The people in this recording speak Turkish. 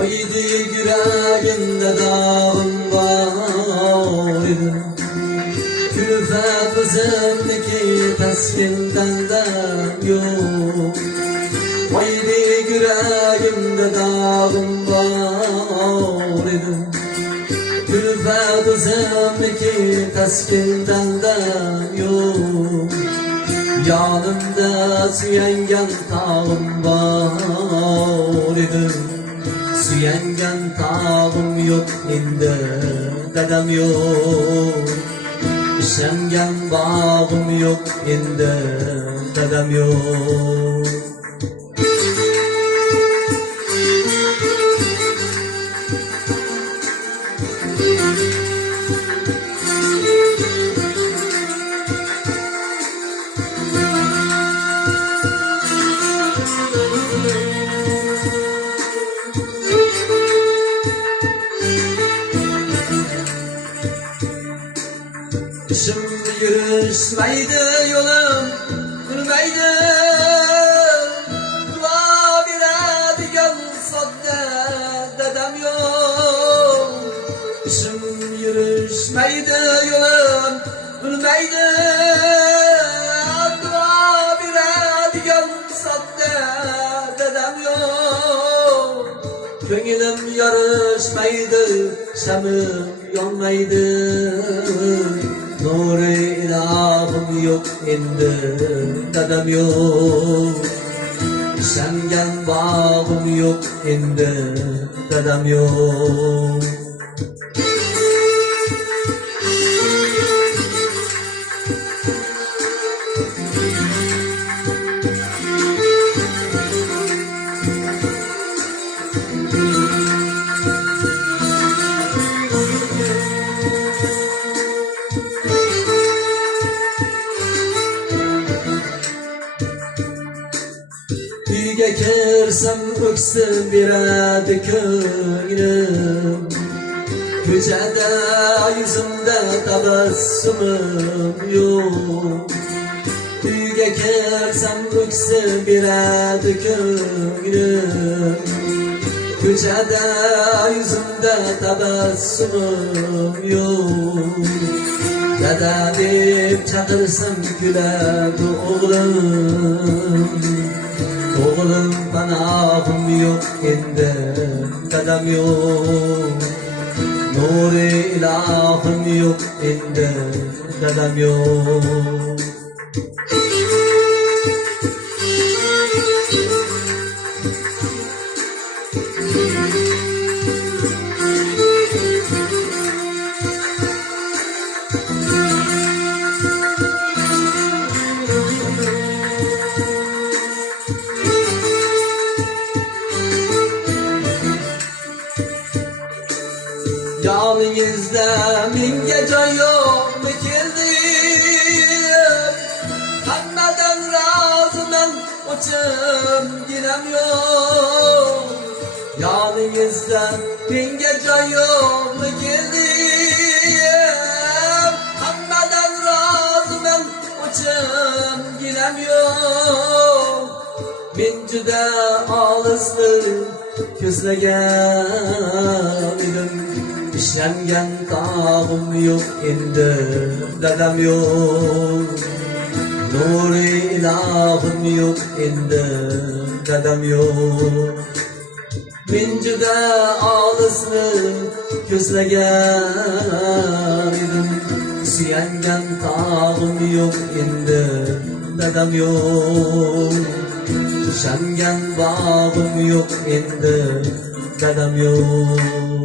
Oydi yüreğimde dağım var idi. Külfet bizimdeki teskinden de yok. Oydi yüreğimde dağım var idi. Külfet bizimdeki teskinden de yok. Yanımda süyengen tağım var idi. Süyengen tağım yok indi, dedem yok. Işengen bağım yok indi, dedem yok. Şimdi yürüşmeydi yolum, yürümeydi. Dua biledigen sadde dedem yok. Şimdi yürüşmeydi yolum, yürümeydi. Dua biledigen sadde dedem yok. Köngülüm yarışmaydı, şemim yanmaydı. Nur-i ilahım yok indi, dedem yok. Şengen bağım yok indi, dedem yok. Uyga kirsam öksüm biradi ko'nglim. Ko'chada yuzimda tabassumim yo'q. Uyga kirsam öksüm biradi ko'nglim. Ko'chada yuzimda tabassumim yo'q. Dada deb chaqirsam kuladi o'g'lim. Oğlum panahım yok indi, dedem yok. Nur-i ilahım yok indi, dedem yok. Yanınızda min gece yok mu kildim. Hammadan razımım uçum ginem yok. Yanınızda min gece yok mu kildim. Hammadan razımım uçum ginem yok. Min juda olisni ko'zlagan edim. İşlengen tağım yok indi, dedem yok. Nur-i ilahım yok indi, dedem yok. Men juda olisni ko'zlagan edim. Suyangan tağım yok indi, dedem yok. Işengen bağım yok indi, dedem yok.